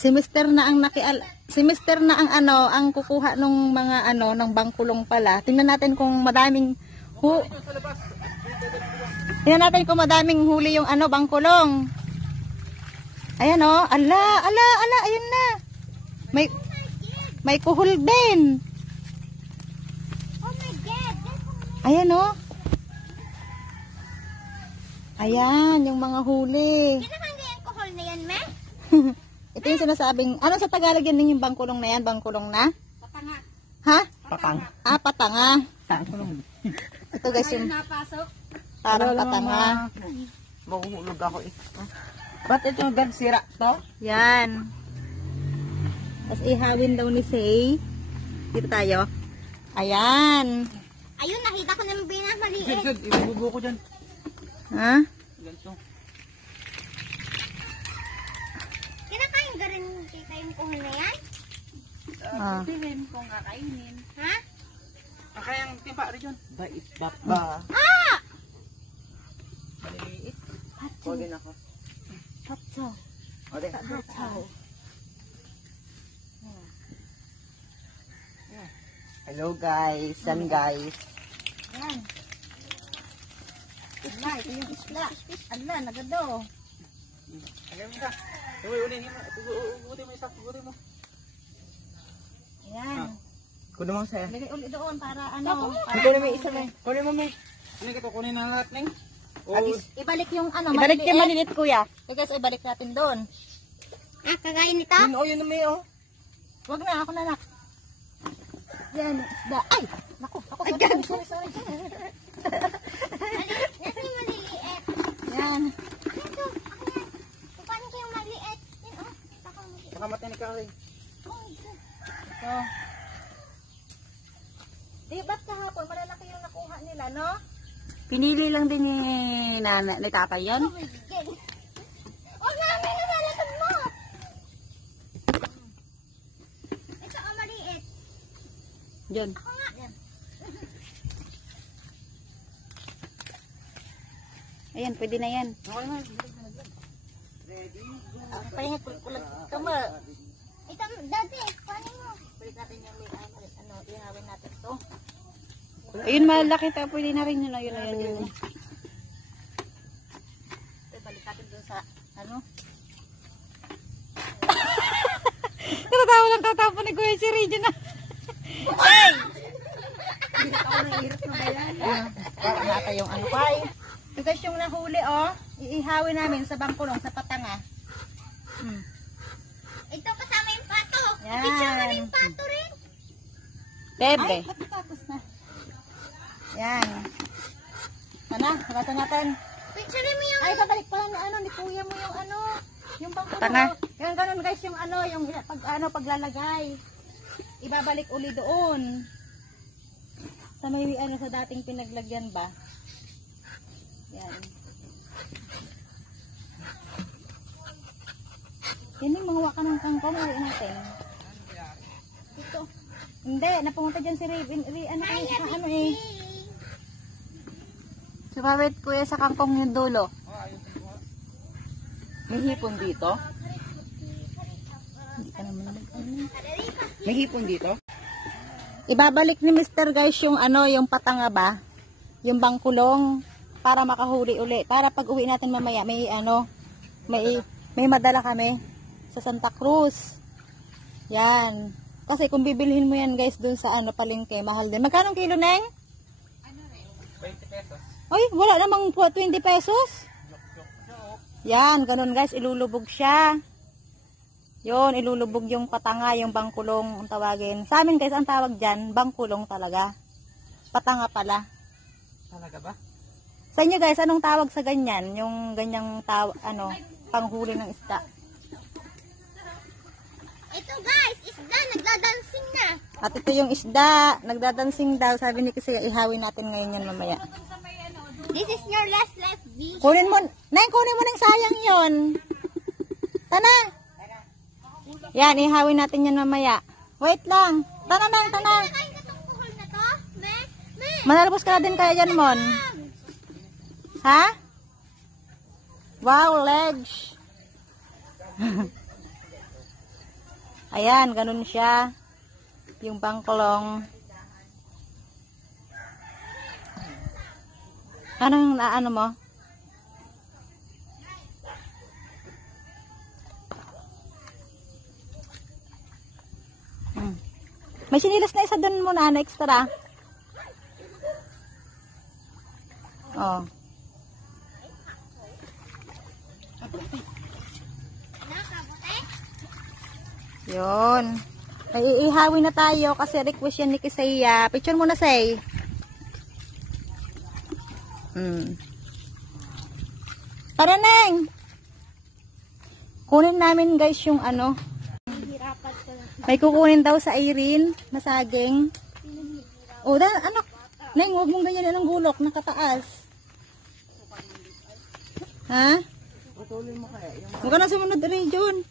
Si Mister na ang ang kukuha ng mga ng bangkulong pala. Tingnan natin kung madaming Tingnan natin kung madaming huli yung bangkulong. Ayan oh, ala, ayun na. May kuhol din. Oh my God. Ayan oh. Ayan, yung mga huli. Kinakangga yung kuhol na yan, me? Ito yung sinasabing, ano sa Tagalog yan yung bangkulong na yan? Bangkulong na? Patanga. Ha? Patang. Patanga. Ito guys yung parang patanga. Mahuhulog ako eh. Ba't ito gagsira to? Yan. Tapos ihawin daw ni Say. Dito tayo. Ayan. Ayun, nakita ko naman maliit. Good, ibubuo ko dyan. Ha? Ganito. Kinakain ka rin kita yung kuhol na yan? Pipiliin kong kakainin. Ha? Kayang timpa rin yun. Bait ba? Ah! Maliliit. O din ako. Patso. O din. Hello guys. Yan guys. Yan. Isla, ito yung isla. Ala, nagado. Ayan mo ka. Ulihin mo isa. Ulihin mo. Ayan. Kunin mo sa'yo. Lagay ulit doon para Kunin mo isa mo. Kunin mo mo. Ano ka to? Kunin na lahat ng? Ibalik yung Ibalik yung maliliit kuya. Okay guys, ibalik natin doon. Ah, kagayin nito? Yun na may oh. Wag na, ako na nak. Yan, isda. Ay! Naku, sorry. Nasa yung maliliit? Yan. Ito, ako yan. Paano kayong maliit? Yan, oh. Baka maliit. Baka matinig ka rin. Oh, God. Ito. Di ba't kahapon, malalaki yung nakuha nila, no? Pinili lang din ni tatay yan. Oh my God. Huwag namin nalalagad mo. Ito, oh, maliit. Diyan. Ako nga. Yan. Ayan, pwede na yan. Pahingat ulit. Tama. Ito, dati, paano mo? Balik natin yung ihawin natin ito. Ayun, malaki tayo. Pwede na rin yun. Ayun. Balik natin dun sa, Natatawa lang tatapo ni Kuya si Regina. Hey! Hindi ako nahihirap na ba yan? Para nata yung kay. Ito guys yung nahuli, oh. Iihawin namin sa bangkulong, sa patanga. Ito kasama yung pato. Yan. Picture mo na yung pato rin. Bebe. Ay, tapos na. Yan. Harapin natin. Picture mo yung... Ay, babalik pala ni kuya mo yung yung bangkulong. Patanga. Yan, ganun guys, yung yung paglalagay. Ibabalik uli doon. Sa may sa dating pinaglagyan ba? Yan. Yan yung mga waka ng kangkong. Uwi natin. Ito. Hindi, napunta dyan si Sumabit kuya sa kangkong yung dulo. May hipon dito? Hindi ka naman May hipon dito? Ibabalik ni Mr. guys yung yung patanga ba? Yung bangkulong para makahuli uli. Para pag uwi natin mamaya may madala kami sa Santa Cruz. Yan. Kasi kung bibilhin mo yan guys dun sa palengke, mahal din. Magkano kilo, Neng? 20 pesos. Ay, wala namang 20 pesos. Yan, ganun guys, ilulubog siya. Yun, ilulubog yung patanga, yung bangkulong ang tawagin. Sa amin guys, ang tawag dyan, bangkulong talaga. Patanga pala. Talaga ba? Sa inyo guys, anong tawag sa ganyan? Yung ganyang panghuli ng isda. Ito guys, isda, nagdadancing na. At ito yung isda, nagdadancing daw. Sabi ni kasi ihawin natin ngayon yan mamaya. This is your last life, B. Kunin mo, Neng, kunin mo ng sayang yon. Tana. Yan, ihawin natin yan mamaya. Wait lang. Tana, Neng, tana. Kinakain ka tong kuhol na to? Me? Manalabos ka na din kaya dyan, Mon. Ha? Wow, ledge. Ayan, ganun siya. Yung bangkulong. Anong naano mo? May sinilas na isa doon muna na extra. Oh. Yun. Ay, iihawin na tayo kasi request yan ni Kisaya. Picture muna, Say. Tara, Neng! Kunin namin, guys, yung ano. May kukunin daw sa Irene na saging. O, ano? Neng, huwag mong ganyan ng gulok. Nakataas. Ha? Huwag ka na sumunod rin, Jun.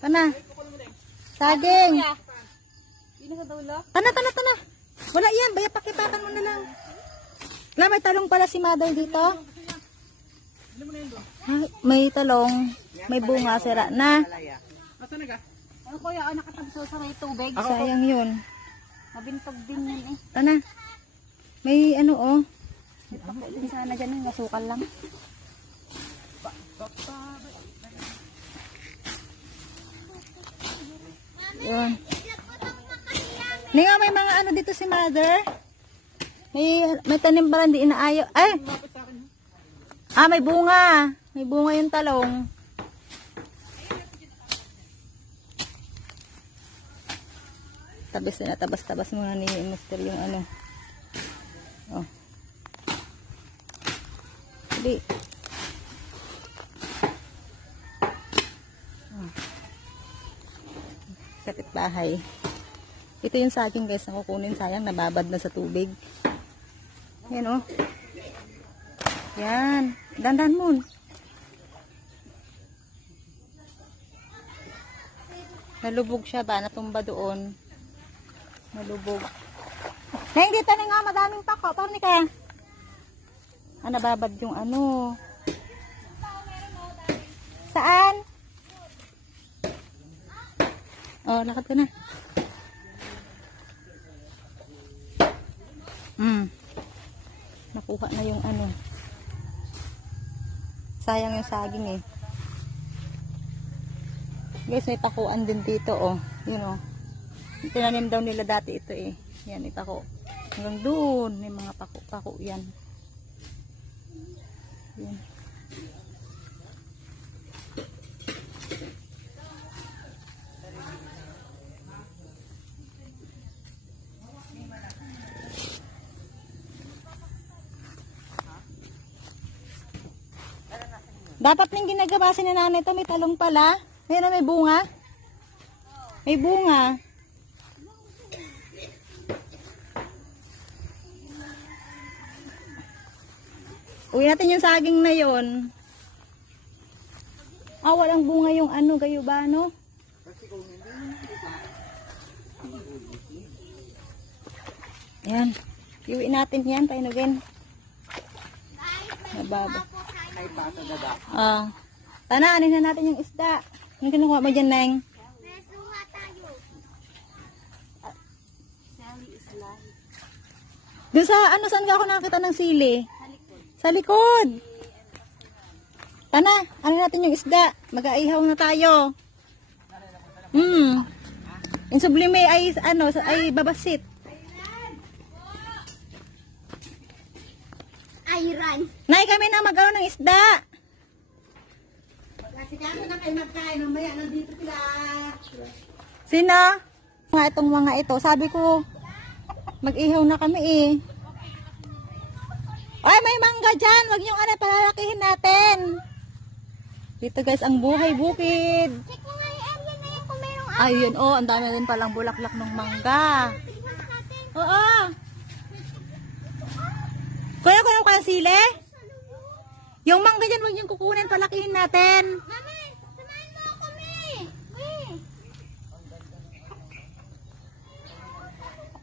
Tana. Saging. Tana. Wala yan. Baya pakipakan mo na lang. Wala, may talong pala si Mother dito. May talong. May bunga. Sira na. Ano kuya, nakatabso sa may tubig? Sayang yun. Mabintog din yun eh. Tana. May ano oh. Din sana dyan, nasukal lang. Yun. Ninga, may mga ano dito si Mother. May tanim pala hindi inaayo. Ay! May bunga. May bunga yung talong. Tabas muna ni Mr. yung ano. Oh. Hindi. Oh. Kapit bahay. Ito yung saging, guys, na kukunin. Sayang, nababad na sa tubig. Yan, oh. Yan. Dandan mo. Nalubog siya ba? Natumba doon. Nalubog. Neng, dito na nga, madaming pako. Parang ka. Nababad yung ano. Saan? Oh, lakad ka na. Nakuha na yung ano. Sayang yung saging eh. Guys, may pakuan din dito oh. Yun oh. Tinanim daw nila dati ito eh. Yan, may pako. Hanggang doon, may mga pako yan. Yan. Dapat nang ginagabasin ni nanay ito, may talong pala. Mayroon, may bunga. May bunga. Uwi natin yung saging na yon. Walang bunga yung ano, gayubano. Yan. Iuwi natin yan, painugin. Nababa. Tana, anin na natin yung isda. Ano kinukuha mo dyan, Neng? Mesuha tayo. Sally is live. Doon sa, ano, saan ka ako nakakita ng sili? Sa likod. Tana, ano natin yung isda? Mag-aihaw na tayo. Yung sublime ay, ano, ay babasit. Ayran. Nay, kami na mag-aw ng isda. Kasi kami na kayo magkain. Mamaya nandito sila. Sino? Itong mga ito. Sabi ko, mag-ihaw na kami eh. Ay, may mangga dyan. Huwag niyong palalakihin natin. Dito guys, ang buhay bukid. Check mo nga yung area na yan kung mayroong Ayun, oh, ang dami din palang bulaklak ng mangga. Oo. Kuya, kuya kaya sile? Yung mangga dyan, huwag niyong kukunin, palakihin natin. Mami, samahan mo ako, Mi.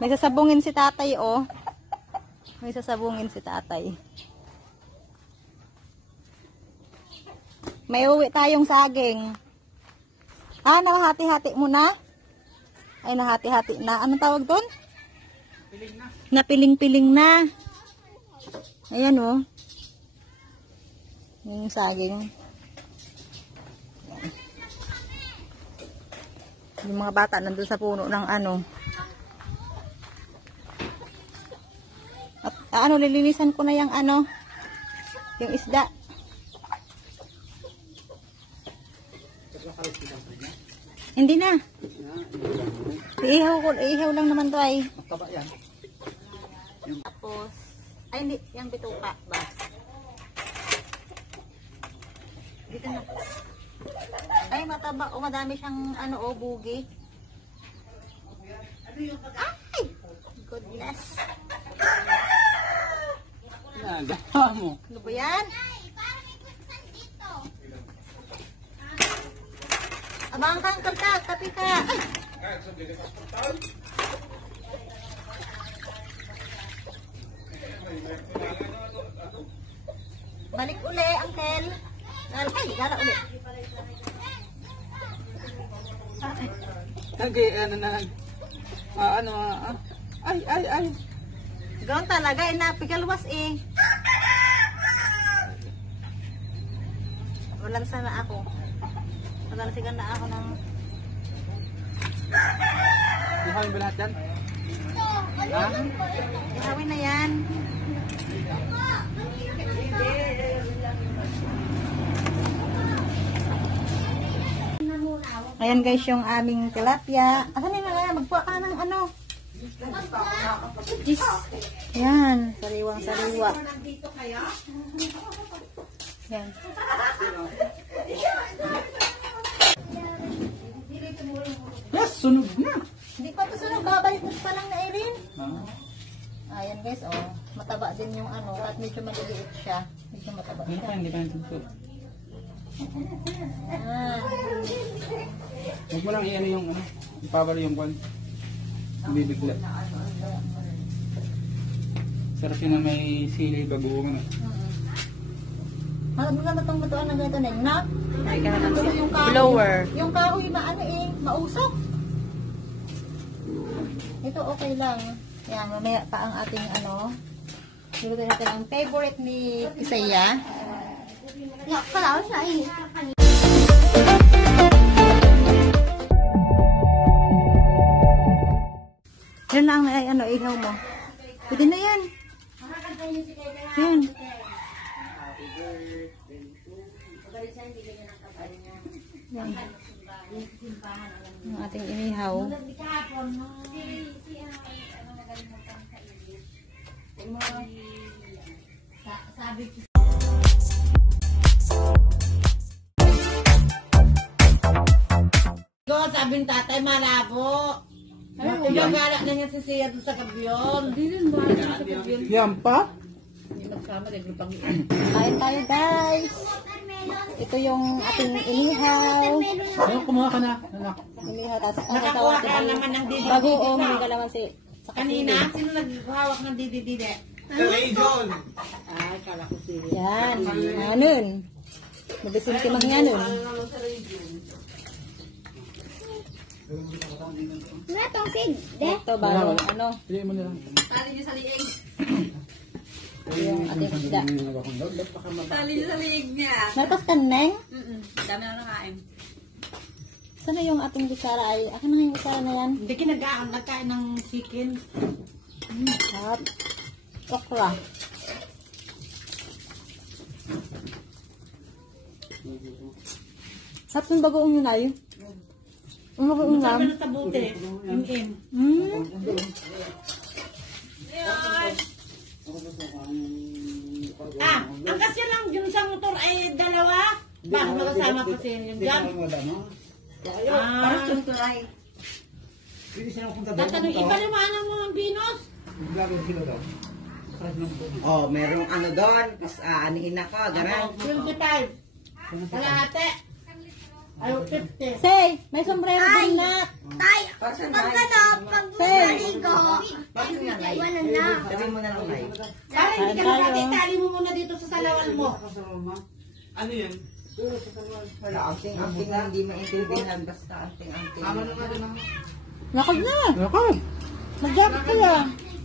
May sasabungin si tatay, oh. May sasabungin si tatay. May uwi tayong saging. Ah, nahati-hati mo na? Ay, nahati-hati na. Anong tawag doon? Piling na. Napiling-piling na. Ayan oh. Yung saging. Yung mga bata nandun sa puno ng ano. At lilinisan ko na yung ano, yung isda. Hindi na. Iihaw lang naman to ay. Mataba yan. Tapos, ay hindi, yung bituka ba? Dito na. Ay, mataba. O, madami siyang ano, o, bugi. Ay! Goodness. Nagawa mo. Ano ba yan? Abang kang kalta, kapi ka. Ay! Balik uli, Uncle. Ay, gala uli. Ay. Gawin talaga, inapigalwas eh. Walang sana ako. Matalasigan na ako ng... Ihawin ba lahat yan? Ihawin na yan. Ayan guys, yung aming tilapia. Asan na nga, magpuha ka ng ano. Yes. Ayan, sariwang sariwa. Ayan. Yes, sunog na. Hindi pa ito sunog, babalik mo pa lang na Erin. Ayan guys, oh. Mataba din yung ano, at medyo maliliit siya. Medyo mataba siya. Hindi pa yung tugtog. Ah. Huwag mo lang i-ano yung ano, ipabalo yung kwan. Bibigla. Sarap yun na may sili bagoong ano. Maganda itong matuan na ganito na knock. Ay, ka naman Kasi yung kahoy, blower. yung kahoy maano eh, mausok. Ito okay lang. Yan, mamaya pa ang ating ano. Niluto natin ang favorite ni Isaya. Yak ka lang siya eh. Yan lang ay ano, ihaw mo. Pwede na yan. Yan. Yan. Ang ating inihaw. Sabi ng tatay, malabo. Yung gala na niya si Sia doon sa kabyon. Hindi rin ba sa kabyon? Yan pa? Hindi nagsama, naglupang Kain tayo guys. Ito yung ating inihaw. Ayun, kumuha ka na. Anak. Inihaw. Tapos Nakakuha ka naman ng didi-didi. bagoong may kalamansi. Sa Kanina, sino naghawak ng didi-didi? Ay, kala ko si Yan. Anon. Mabisin timang yan nun. Natong sig. De. Ito ba? Ano? Pili mo na lang. Tali niyo sa liig. Yung ating isda. Tali niyo sa liig niya. Natas ka neng? Dami na nakain. Sana yung ating kutsara ay, akin na yung kutsara na yan. Hindi kinagaan, nagkain ng chicken. Sarap. Okra. Sarap ng bagoong yun ay. Ang bagoong Sabi yun. na tabuti. In. Ang kasi lang yung sa motor ay dalawa. Bakit magkasama kasi yung dyan? Parang tunturay. Tatanong, ipaliwanag mo ang binos. Oh, merong ano doon. Anihin ako, garan. 25. Kalahati. Ay, 50. Say, may sombrero din na. Tay, pag ano, pag naligo, wala na. Sabihin mo na lang live. Para hindi ka makatitali mo muna dito sa salawal mo. Ano yan? Wala, anting-anting na hindi maintindihan. Basta anting-anting. Tama naman din ako. Lakad na. Lakad. Mag-jacket ka lang.